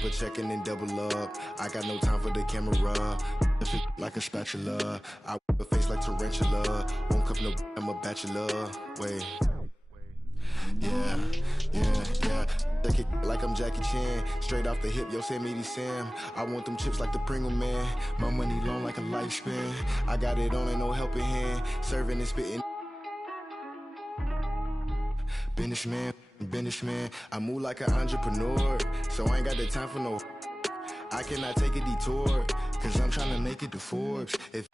double checking and double up. I got no time for the camera. If it like a spatula, I whip a face like tarantula. Won't cuff no, I'm a bachelor. Wait. Yeah. They kick like I'm Jackie Chan. Straight off the hip, Yosemite Sam. I want them chips like the Pringle Man. My money long like a lifespan. I got it on, ain't no helping hand. Serving and spitting. Businessman. I move like an entrepreneur. So I ain't got the time for no. I cannot take a detour. Cause I'm trying to make it to Forbes. If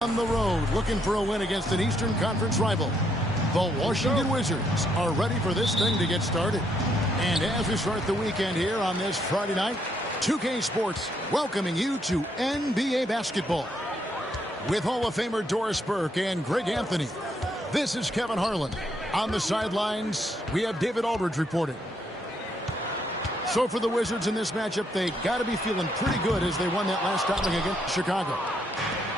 on the road, looking for a win against an Eastern Conference rival. The Washington Wizards are ready for this thing to get started. And as we start the weekend here on this Friday night, 2K Sports welcoming you to NBA basketball. With Hall of Famer Doris Burke and Greg Anthony, this is Kevin Harlan. On the sidelines, we have David Aldridge reporting. So for the Wizards in this matchup, they got to be feeling pretty good as they won that last outing against Chicago.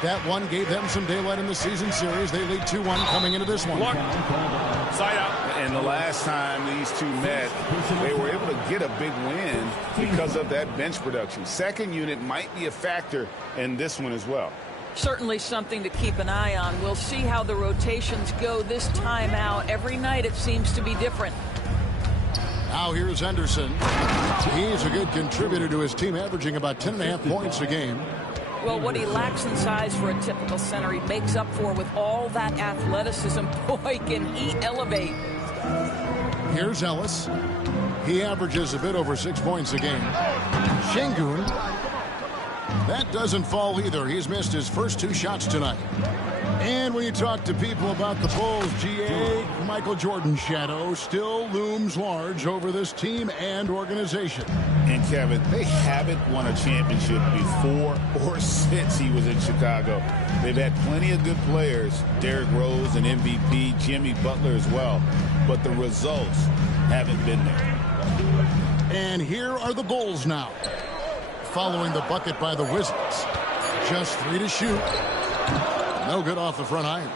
That one gave them some daylight in the season series. They lead 2-1 coming into this one. Side out. And the last time these two met, they were able to get a big win because of that bench production. Second unit might be a factor in this one as well. Certainly something to keep an eye on. We'll see how the rotations go this time out. Every night it seems to be different. Now here's Henderson. He's a good contributor to his team, averaging about 10.5 points a game. Well, what he lacks in size for a typical center, he makes up for with all that athleticism. Boy, can he elevate. Here's Ellis. He averages a bit over 6 points a game. Şengün. That doesn't fall either. He's missed his first 2 shots tonight. And when you talk to people about the Bulls, GA, Michael Jordan's shadow still looms large over this team and organization. And Kevin, they haven't won a championship before or since he was in Chicago. They've had plenty of good players, Derrick Rose, an MVP, Jimmy Butler as well, but the results haven't been there. And here are the Bulls now, following the bucket by the Wizards. Just 3 to shoot. No good off the front iron.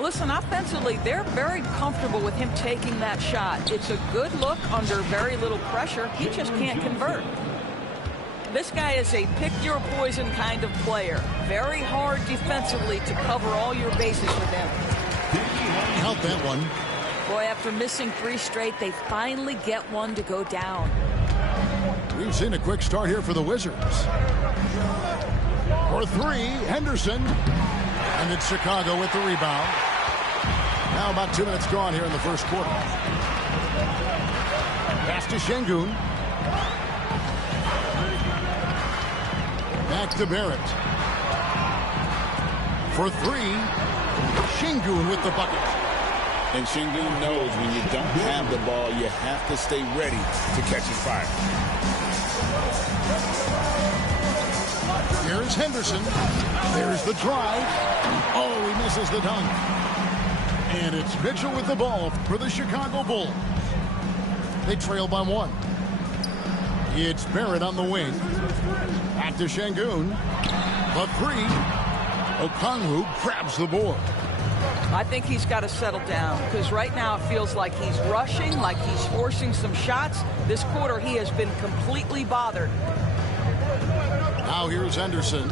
Listen, offensively, they're very comfortable with him taking that shot. It's a good look under very little pressure. He just can't convert. This guy is a pick-your-poison kind of player. Very hard defensively to cover all your bases with him. Help that one. Boy, after missing 3 straight, they finally get one to go down. We've seen a quick start here for the Wizards. For 3, Henderson. And it's Chicago with the rebound. Now about 2 minutes gone here in the first quarter. Pass to Şengün. Back to Barrett. For 3, Şengün with the bucket. And Şengün knows when you don't have the ball, you have to stay ready to catch his fire. Here's Henderson. There's the drive. Oh, he misses the dunk. And it's Mitchell with the ball for the Chicago Bulls. They trail by 1. It's Barrett on the wing. Back to Şengün. The three. Okongwu grabs the board. I think he's got to settle down because right now it feels like he's rushing, like he's forcing some shots. This quarter he has been completely bothered. Now here's Henderson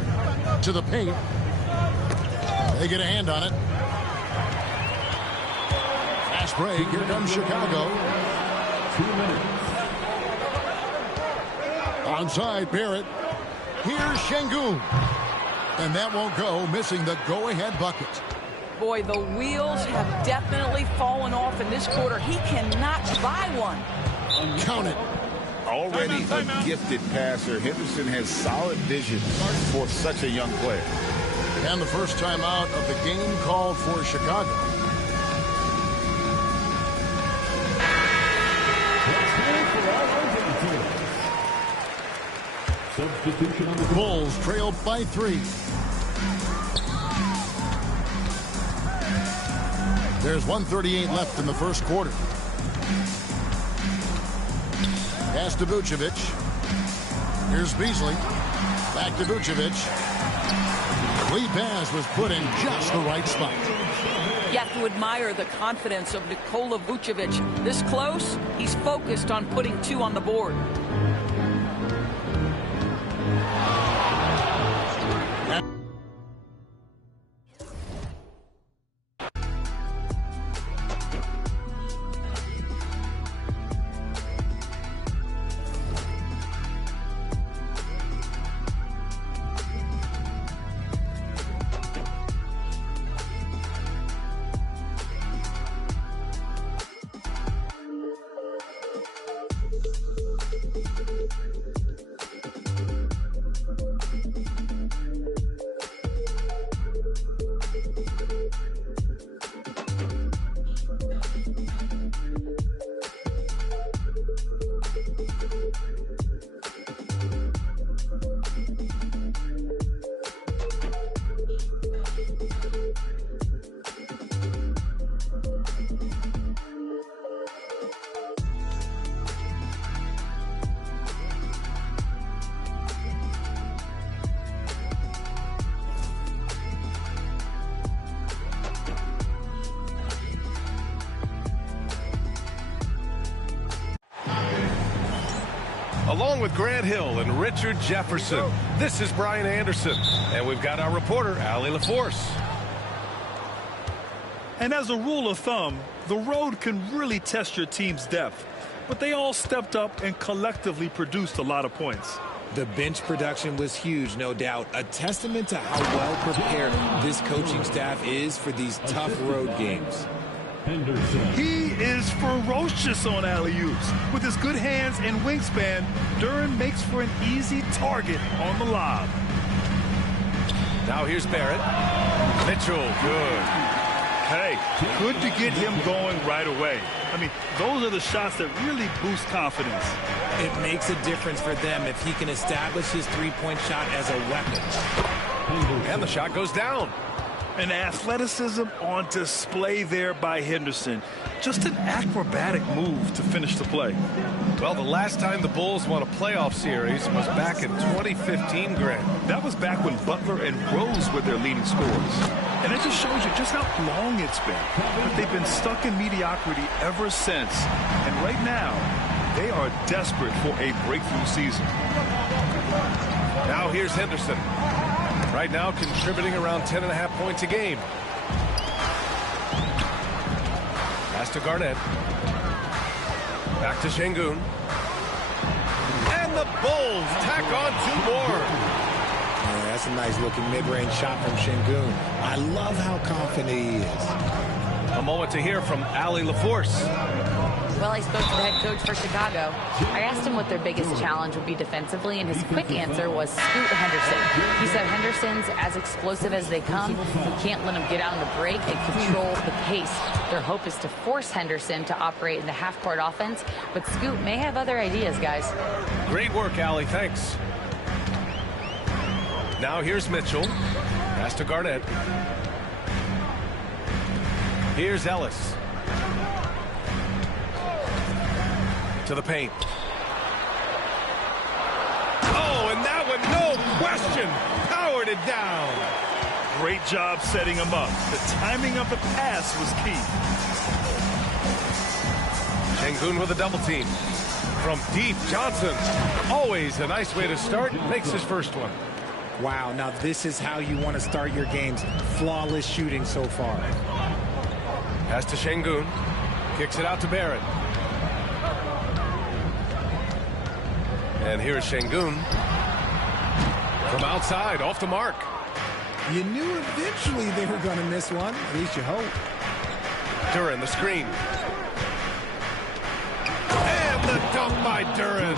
to the paint. They get a hand on it. Fast break. Here comes Chicago. 2 minutes. Onside Barrett. Here's Şengün. And that won't go, missing the go-ahead bucket. Boy, the wheels have definitely fallen off in this quarter. He cannot buy one. Count it. Already a gifted passer, Henderson has solid vision for such a young player. And the first time out of the game called for Chicago. Substitution on the Bulls trail by 3. There's 1:38 left in the first quarter. Pass to Vucevic. Here's Beasley. Back to Vucevic. Lead pass was put in just the right spot. You have to admire the confidence of Nikola Vucevic. This close, he's focused on putting 2 on the board. Along with Grant Hill and Richard Jefferson, this is Brian Anderson. And we've got our reporter, Allie LaForce. And as a rule of thumb, the road can really test your team's depth. But they all stepped up and collectively produced a lot of points. The bench production was huge, no doubt. A testament to how well prepared this coaching staff is for these tough road games. He is ferocious on alley-oops. With his good hands and wingspan, Duren makes for an easy target on the lob. Now here's Barrett. Mitchell, good. Hey, good to get him going right away. I mean, those are the shots that really boost confidence. It makes a difference for them if he can establish his three-point shot as a weapon. And the shot goes down. An athleticism on display there by Henderson. Just an acrobatic move to finish the play. Well, the last time the Bulls won a playoff series was back in 2015, Grant. That was back when Butler and Rose were their leading scorers. And it just shows you just how long it's been. But they've been stuck in mediocrity ever since. And right now, they are desperate for a breakthrough season. Now here's Henderson. Right now contributing around 10.5 points a game. Pass to Garnett. Back to Şengün. And the Bulls tack on 2 more. Yeah, that's a nice looking mid-range shot from Şengün. I love how confident he is. A moment to hear from Allie LaForce. Well, I spoke to the head coach for Chicago. I asked him what their biggest challenge would be defensively, and his quick answer was Scoot Henderson. He said Henderson's as explosive as they come. You can't let him get out on the break and control the pace. Their hope is to force Henderson to operate in the half-court offense, but Scoot may have other ideas, guys. Great work, Allie. Thanks. Now here's Mitchell. Pass to Garnett. Here's Ellis. To the paint. question. Powered it down. Great job setting him up. The timing of the pass was key. Şengün with a double team. From deep, Johnson. Always a nice way to start. Makes his first one. Wow, now this is how you want to start your games. Flawless shooting so far. Pass to Şengün. Kicks it out to Barrett. And here's Şengün. From outside, off the mark. You knew eventually they were going to miss one. At least you hope. Duran, the screen. And the dunk by Duran.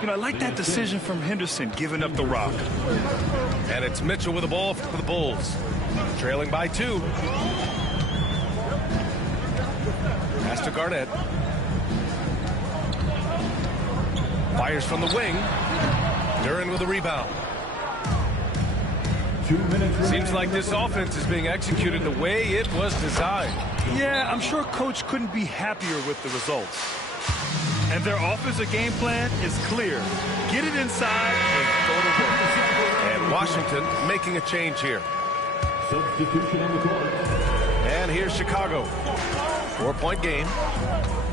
You know, I like that decision from Henderson, giving up the rock. And it's Mitchell with the ball for the Bulls. Trailing by 2. Pass to Garnett. Fires from the wing. Duran with a rebound. 2 minutes. Seems like this offense is being executed the way it was designed. Yeah, I'm sure Coach couldn't be happier with the results. And their offensive game plan is clear. Get it inside and go to work. And Washington making a change here. Substitution on the court. And here's Chicago. 4-point game.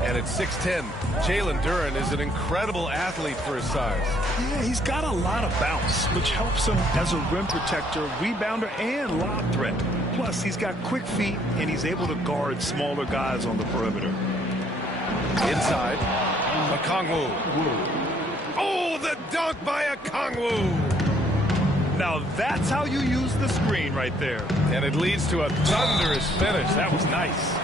And it's 6-10. Jalen Duran is an incredible athlete for his size. Yeah, he's got a lot of bounce, which helps him as a rim protector, rebounder, and lob threat. Plus, he's got quick feet, and he's able to guard smaller guys on the perimeter. Inside, Okongwu. Oh, the dunk by Okongwu. Now that's how you use the screen right there. And it leads to a thunderous finish. That was nice.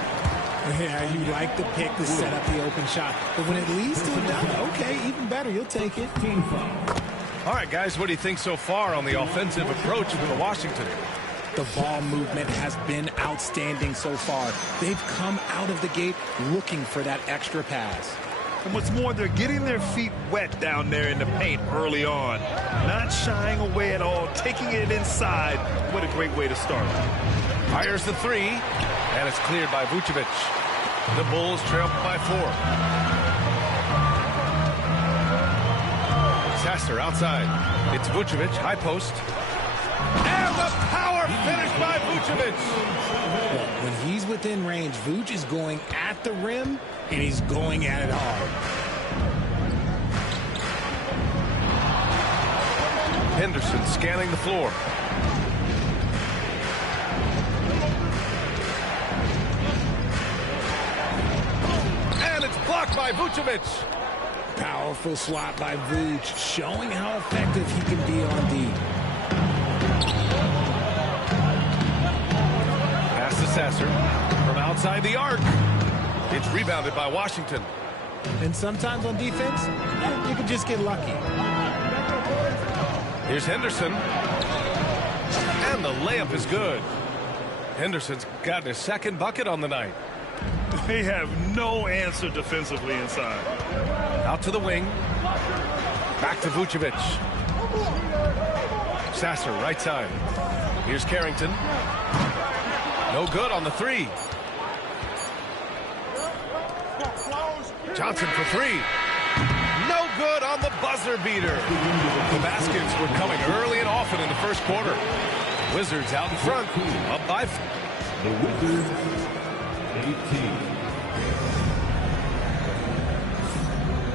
Yeah, you like the pick to set up the open shot. But when it leads to a dunk, okay, even better, you'll take it. All right, guys, what do you think so far on the offensive approach for the Washington? The ball movement has been outstanding so far. They've come out of the gate looking for that extra pass. And what's more, they're getting their feet wet down there in the paint early on. Not shying away at all, taking it inside. What a great way to start. Fires the 3, and it's cleared by Vucevic. The Bulls trail by 4. Sasser outside. It's Vucevic, high post. And the power finish by Vucevic. Well, when he's within range, Vuce is going at the rim, and he's going at it hard. Henderson scanning the floor. And it's blocked by Vucevic. Powerful swat by Vuce, showing how effective he can be on D. Pass to Sasser from outside the arc. It's rebounded by Washington. And sometimes on defense, you can just get lucky. Here's Henderson. And the layup is good. Henderson's gotten his second bucket on the night. They have no answer defensively inside. Out to the wing. Back to Vucevic. Sasser, right side. Here's Carrington. No good on the 3. Johnson for 3. No good on the buzzer beater. The baskets were coming early and often in the first quarter. Wizards out in front. Up by 4. The Wizards,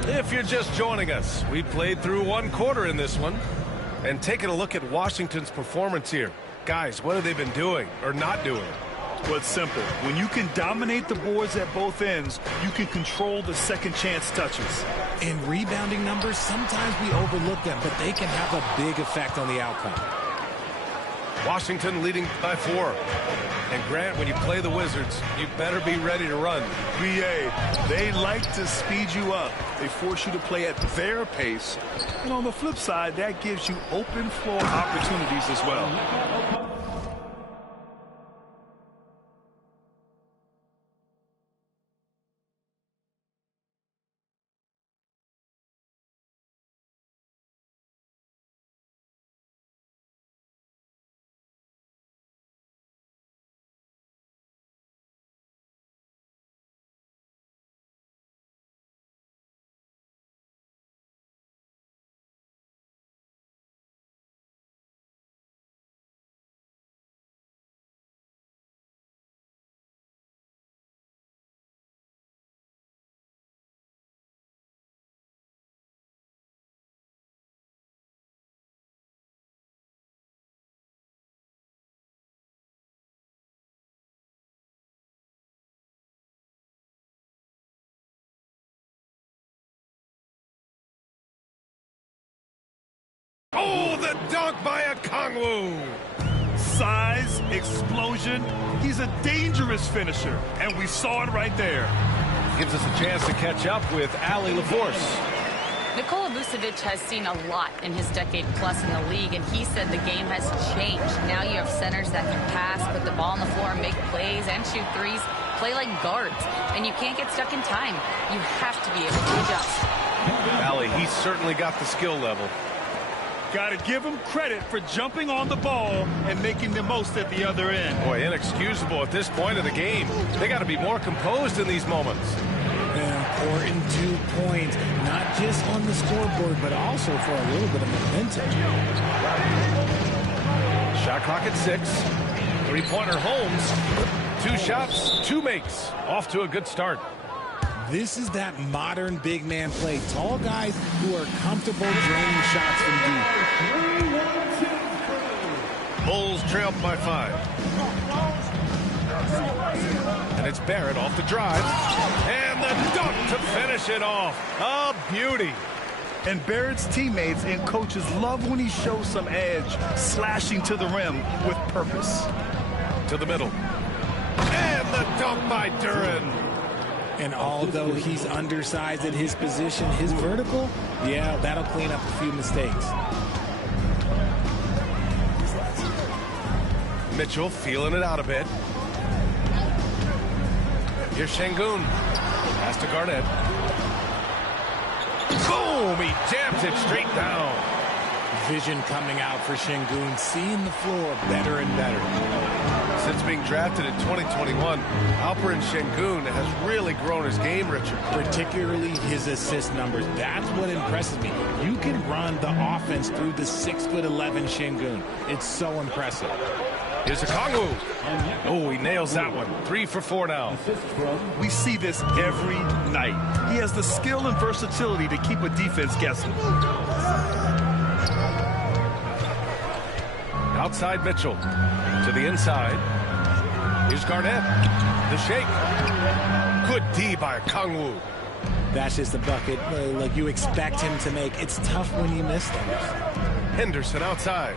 18. If you're just joining us, we played through 1 quarter in this one. And taking a look at Washington's performance here. Guys, what have they been doing or not doing? Well, it's simple. When you can dominate the boards at both ends, you can control the second chance touches. In rebounding numbers, sometimes we overlook them, but they can have a big effect on the outcome. Washington leading by 4. And Grant, when you play the Wizards, you better be ready to run. BA, they like to speed you up. They force you to play at their pace. And on the flip side, that gives you open floor opportunities as well. the dunk by Okongwu. Size, explosion. He's a dangerous finisher, and we saw it right there. Gives us a chance to catch up with Ali LaForce. Nikola Vucevic has seen a lot in his decade plus in the league, and he said the game has changed. Now you have centers that can pass, put the ball on the floor, make plays, and shoot threes, play like guards. And you can't get stuck in time. You have to be able to adjust. Ali, he's certainly got the skill level. Got to give him credit for jumping on the ball and making the most at the other end. Boy, inexcusable at this point of the game. They got to be more composed in these moments. An important 2 points, not just on the scoreboard, but also for a little bit of momentum. Shot clock at 6. Three-pointer Holmes. 2 shots, 2 makes. Off to a good start. This is that modern big man play. Tall guys who are comfortable draining shots from deep. Bulls trail by 5. And it's Barrett off the drive. And the dunk to finish it off. A beauty. And Barrett's teammates and coaches love when he shows some edge, slashing to the rim with purpose. To the middle. And the dunk by Duren. And although he's undersized at his position, his vertical, yeah, that'll clean up a few mistakes. Mitchell feeling it out a bit. Here's Şengün. Pass to Garnett. Boom! He jams it straight down. Vision coming out for Şengün, seeing the floor better and better. Since being drafted in 2021, Alperen Şengün has really grown his game, Richard. Particularly his assist numbers. That's what impresses me. You can run the offense through the 6'11" Şengün. It's so impressive. Here's Okongwu. Oh, he nails that one. 3 for 4 now. We see this every night. He has the skill and versatility to keep a defense guessing. Outside Mitchell. To the inside. Here's Garnett. The shake. Good D by Okongwu. That's just a bucket like you expect him to make. It's tough when you miss those. Henderson outside.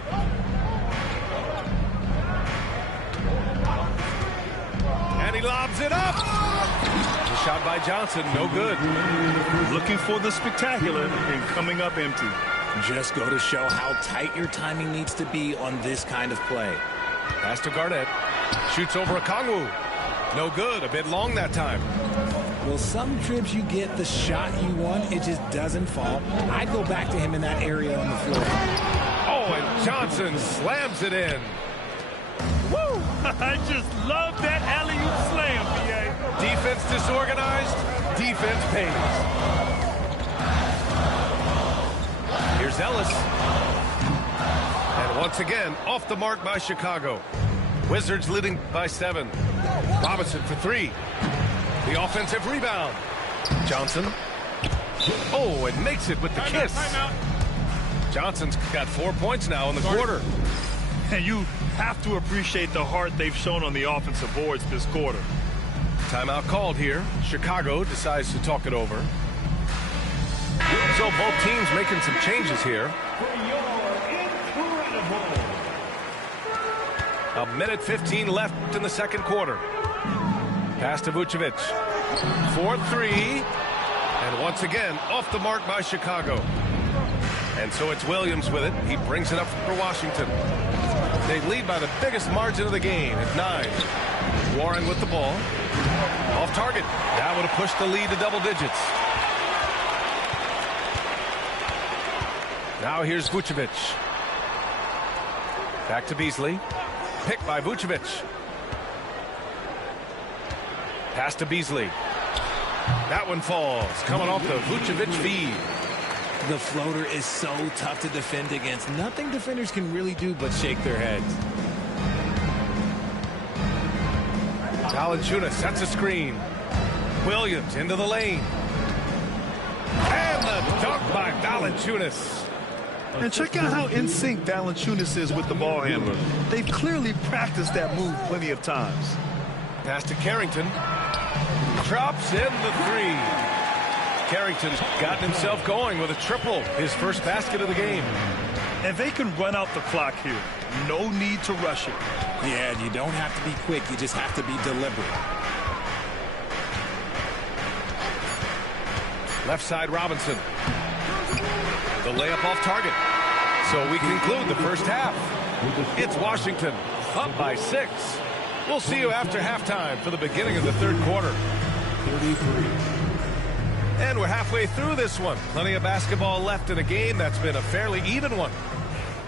And he lobs it up. The shot by Johnson, no good. Looking for the spectacular and coming up empty. Just go to show how tight your timing needs to be on this kind of play. Pass to Garnett. Shoots over Okongwu. No good. A bit long that time. Well, some trips you get the shot you want. It just doesn't fall. I'd go back to him in that area on the floor. Oh, and Johnson slams it in. Woo! I just love that alley-oop slam, B.A. Defense disorganized. Defense pays. Here's Ellis. And once again, off the mark by Chicago. Wizards leading by 7. Robinson for 3. The offensive rebound. Johnson. Oh, and makes it with the kiss. Johnson's got 4 points now in the quarter. And you have to appreciate the heart they've shown on the offensive boards this quarter. Timeout called here. Chicago decides to talk it over. So both teams making some changes here. A minute 15 left in the second quarter. Pass to Vucevic. 4-3. And once again, off the mark by Chicago. And so it's Williams with it. He brings it up for Washington. They lead by the biggest margin of the game at 9. Warren with the ball. Off target. That would have pushed the lead to double digits. Now here's Vucevic. Back to Beasley. Picked by Vucevic. Pass to Beasley. That one falls. Coming off the Vucevic feed. The floater is so tough to defend against. Nothing defenders can really do but shake their heads. Valanciunas sets a screen. Williams into the lane. And the dunk by Valanciunas. And check out how in sync Valanciunas is with the ball handler. They've clearly practiced that move plenty of times. Pass to Carrington. Drops in the 3. Carrington's gotten himself going with a triple, his first basket of the game. And they can run out the clock here. No need to rush it. Yeah, you don't have to be quick. You just have to be deliberate. Left side Robinson. The layup off target. So we conclude the first half. It's Washington up by 6. We'll see you after halftime for the beginning of the third quarter. 33. And we're halfway through this one. Plenty of basketball left in a game that's been a fairly even one.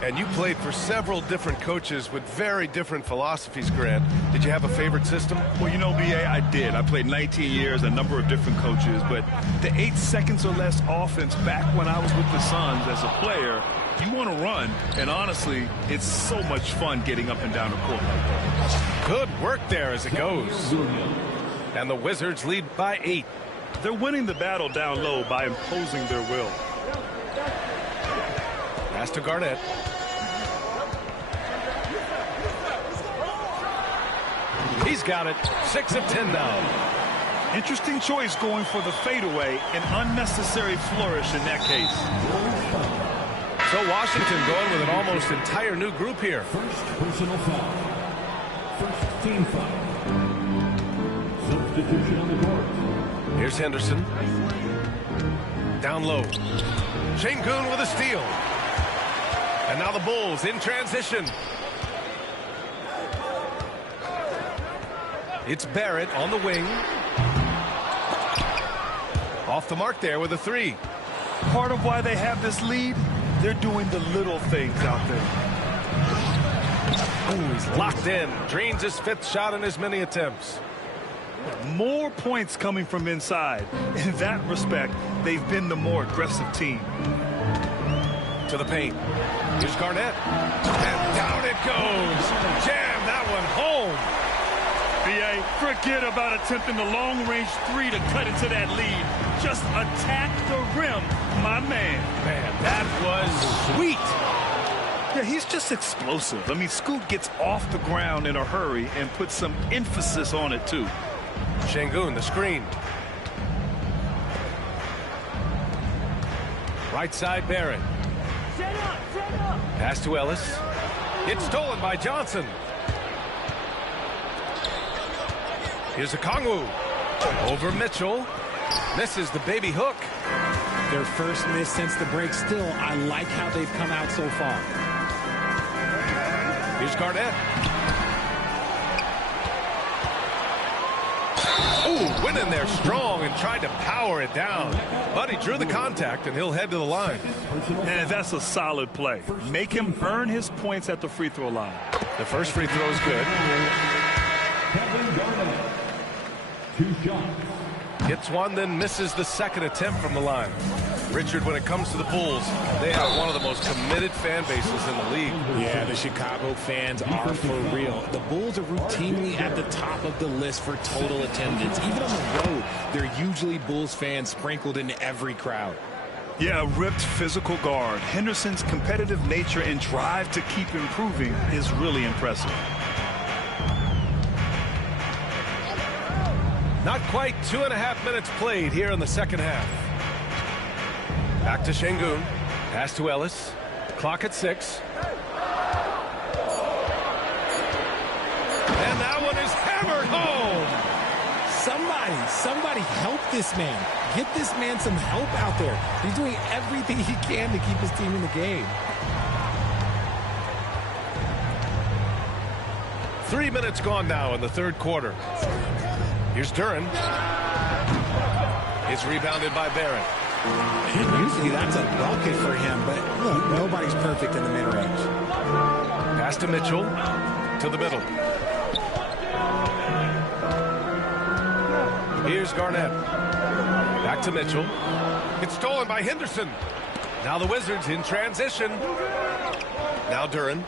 And you played for several different coaches with very different philosophies, Grant. Did you have a favorite system? Well, you know, B.A., I did. I played 19 years, a number of different coaches. But the 8 seconds or less offense back when I was with the Suns as a player, you want to run. And honestly, it's so much fun getting up and down the court. Good work there as it goes. And the Wizards lead by 8. They're winning the battle down low by imposing their will. Pass to Garnett. He's got it. 6 of 10 now. Interesting choice going for the fadeaway. An unnecessary flourish in that case. So Washington going with an almost entire new group here. First personal foul. First team foul. Substitution on the court. Here's Henderson. Down low. Şengün with a steal. And now the Bulls in transition. It's Barrett on the wing. Off the mark there with a 3. Part of why they have this lead, they're doing the little things out there. Oh, he's locked in. Drains his 5th shot in as many attempts. More points coming from inside. In that respect, they've been the more aggressive team. To the paint. Here's Garnett. And down it goes. Jam that one home. B.A., forget about attempting the long-range 3 to cut into that lead. Just attack the rim, my man. Man, that was sweet. Yeah, he's just explosive. I mean, Scoot gets off the ground in a hurry and puts some emphasis on it, too. Şengün, the screen. Right side, Barrett. Pass to Ellis. It's stolen by Johnson. Here's a Kongwu. Over Mitchell. Misses the baby hook. Their first miss since the break. Still, I like how they've come out so far. Here's Garnett. Oh, went in there strong and tried to power it down. But he drew the contact, and he'll head to the line. And that's a solid play. Make him earn his points at the free throw line. The first free throw is good. Kevin Garnett. 2 shots. Hits one, then misses the second attempt from the line. Richard, when it comes to the Bulls, they have one of the most committed fan bases in the league. Yeah, the Chicago fans are for real. The Bulls are routinely at the top of the list for total attendance. Even on the road, there are usually Bulls fans sprinkled in every crowd. Yeah, a ripped physical guard. Henderson's competitive nature and drive to keep improving is really impressive. Not quite 2.5 minutes played here in the second half. Back to Şengün. Pass to Ellis. Clock at 6. And that one is hammered home. Somebody help this man. Get this man some help out there. He's doing everything he can to keep his team in the game. 3 minutes gone now in the third quarter. Here's Duren. It's rebounded by Barrett. And usually that's a bucket for him, but look, nobody's perfect in the mid-range. Pass to Mitchell. To the middle. Here's Garnett. Back to Mitchell. It's stolen by Henderson. Now the Wizards in transition. Now Duren.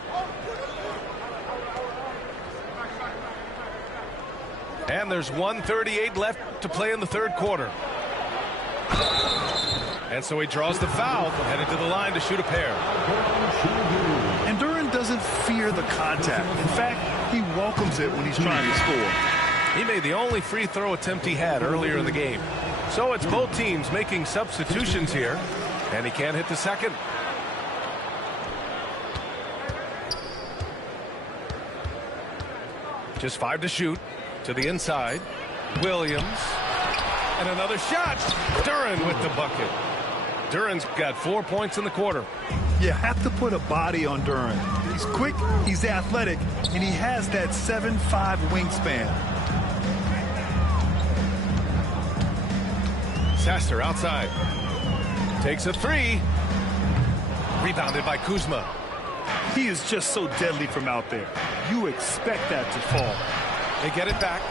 And there's 1:38 left to play in the third quarter. And so he draws the foul, headed to the line to shoot a pair. And Duren doesn't fear the contact. In fact, he welcomes it when he's trying to score. He made the only free throw attempt he had earlier in the game. So it's both teams making substitutions here, and he can't hit the second. Just 5 to shoot. To the inside. Williams. And another shot. Duren with the bucket. Duren's got 4 points in the quarter. You have to put a body on Duren. He's quick, he's athletic, and he has that 7'5" wingspan. Sasser outside. Takes a 3. Rebounded by Kuzma. He is just so deadly from out there. You expect that to fall. They get it back.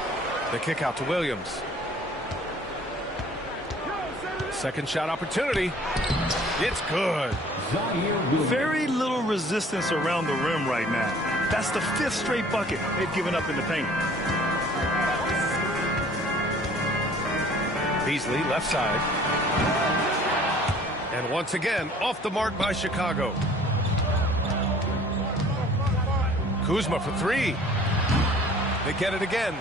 The kick out to Williams. Second shot opportunity. It's good. Very little resistance around the rim right now. That's the 5th straight bucket they've given up in the paint. Beasley left side. And once again, off the mark by Chicago. Kuzma for 3. They get it again.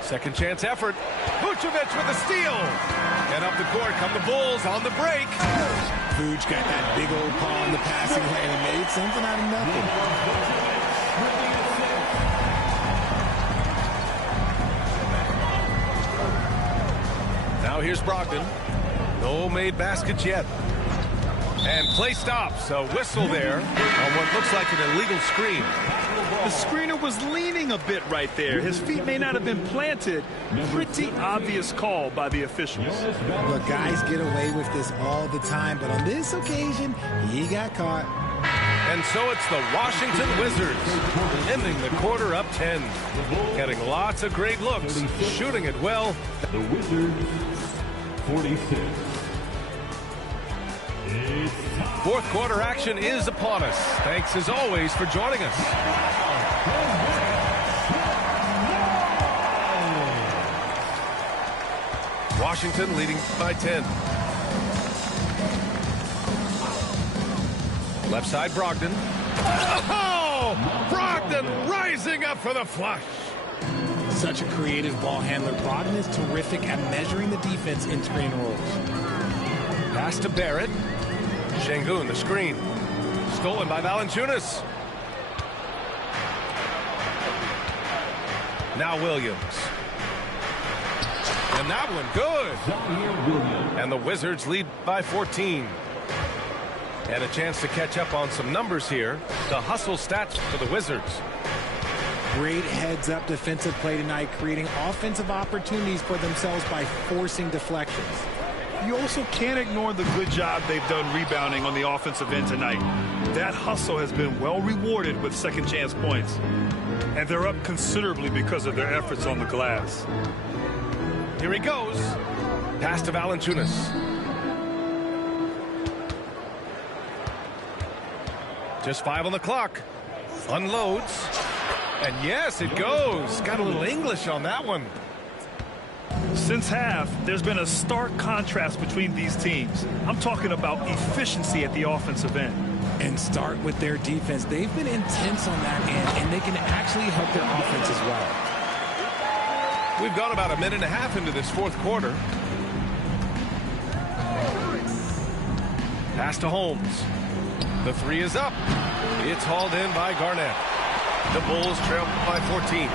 Second chance effort. Vucevic with a steal. And up the court come the Bulls on the break. Vuce got that big old paw on the passing lane and made something out of nothing. Now here's Brogdon. No made baskets yet. And play stops. A whistle there on what looks like an illegal screen. The screener was leaning a bit right there. His feet may not have been planted. Pretty obvious call by the officials. Look, guys get away with this all the time, but on this occasion, he got caught. And so it's the Washington Wizards ending the quarter up 10. Getting lots of great looks, shooting it well. The Wizards, 46. Fourth quarter action is upon us. Thanks as always for joining us. Washington leading by 10. Left side Brogdon. Oh! Brogdon rising up for the flush. Such a creative ball handler. Brogdon is terrific at measuring the defense in screen rolls. Pass to Barrett. Şengün, the screen. Stolen by Valanciunas. Now Williams. And that one good. And the Wizards lead by 14. And a chance to catch up on some numbers here. The hustle stats for the Wizards. Great heads-up defensive play tonight, creating offensive opportunities for themselves by forcing deflections. You also can't ignore the good job they've done rebounding on the offensive end tonight. That hustle has been well rewarded with second chance points. And they're up considerably because of their efforts on the glass. Here he goes. Pass to Valanciunas. Just 5 on the clock. Unloads. And yes, it goes. Got a little English on that one. Since half, there's been a stark contrast between these teams. I'm talking about efficiency at the offensive end. And start with their defense. They've been intense on that end, and they can actually help their offense as well. We've gone about a minute and a half into this fourth quarter. Pass to Holmes. The 3 is up. It's hauled in by Garnett. The Bulls trail by 14.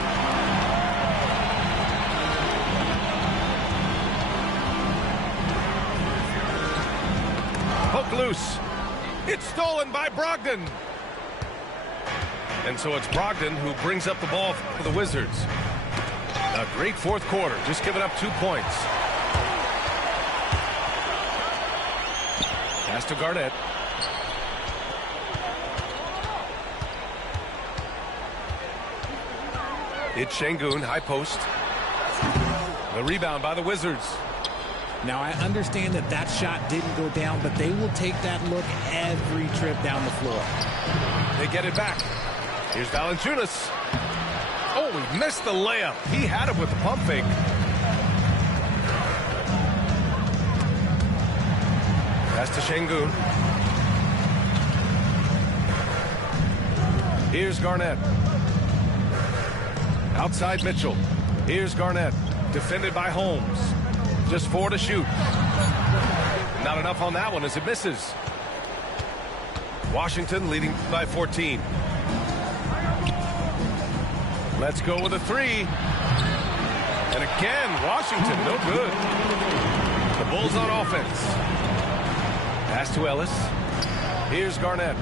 Poke loose. It's stolen by Brogdon. And so it's Brogdon who brings up the ball for the Wizards. A great fourth quarter, just giving up 2 points. Pass to Garnett. It's Şengün, high post. The rebound by the Wizards. Now, I understand that that shot didn't go down, but they will take that look every trip down the floor. They get it back. Here's Valanciunas. Oh, he missed the layup. He had it with the pump fake. Pass to Şengün. Here's Garnett. Outside Mitchell. Here's Garnett. Defended by Holmes. Just 4 to shoot. Not enough on that one as it misses. Washington leading by 14. Let's go with a three. And again, Washington, no good. The Bulls on offense. Pass to Ellis. Here's Garnett.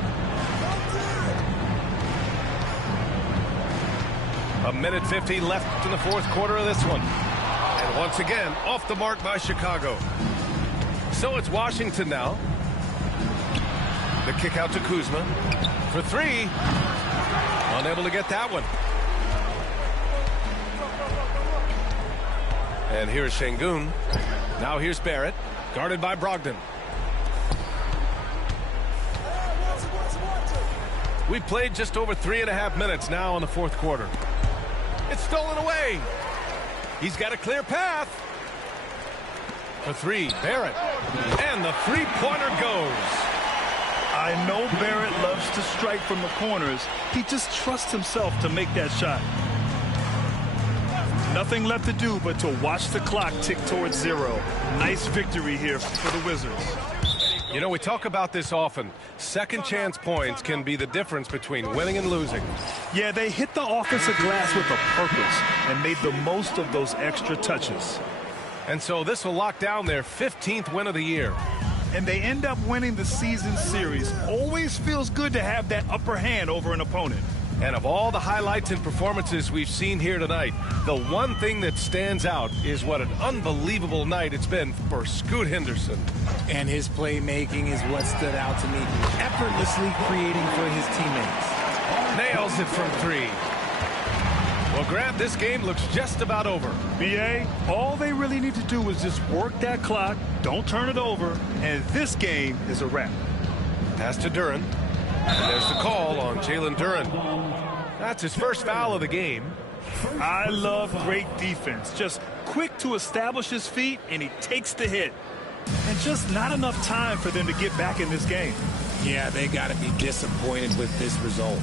A minute 50 left in the fourth quarter of this one. And once again, off the mark by Chicago. So it's Washington now. The kick out to Kuzma for three. Unable to get that one. And here's Şengün. Now here's Barrett, guarded by Brogdon. We played just over 3.5 minutes now in the fourth quarter. It's stolen away. He's got a clear path. For three, Barrett. And the three-pointer goes. I know Barrett loves to strike from the corners. He just trusts himself to make that shot. Nothing left to do but to watch the clock tick towards zero. Nice victory here for the Wizards. You know, we talk about this often. Second chance points can be the difference between winning and losing. Yeah, they hit the offensive glass with a purpose and made the most of those extra touches. And so this will lock down their 15th win of the year. And they end up winning the season series. Always feels good to have that upper hand over an opponent. And of all the highlights and performances we've seen here tonight, the one thing that stands out is what an unbelievable night it's been for Scoot Henderson. And his playmaking is what stood out to me. Effortlessly creating for his teammates. Nails it from three. Well, Grant, this game looks just about over. B.A., all they really need to do is just work that clock, don't turn it over, and this game is a wrap. Pass to Duren. And there's the call on Jalen Duren. That's his first foul of the game. I love great defense. Just quick to establish his feet, and he takes the hit. And just not enough time for them to get back in this game. Yeah, they got to be disappointed with this result.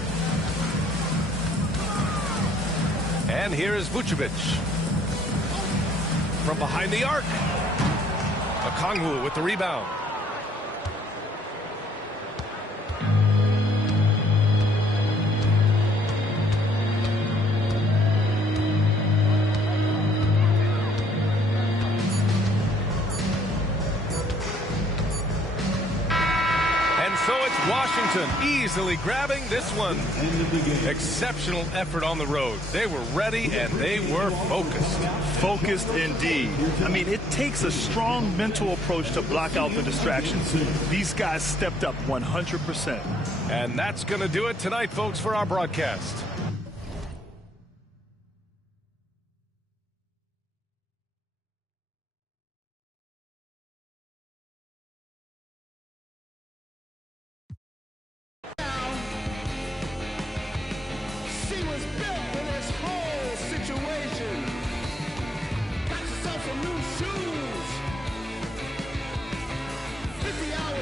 And here is Vucevic. From behind the arc. Okongwu with the rebound. So it's Washington easily grabbing this one. Exceptional effort on the road. They were ready and they were focused. Focused indeed. I mean, it takes a strong mental approach to block out the distractions. These guys stepped up 100%. And that's going to do it tonight, folks, for our broadcast.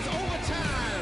Overtime.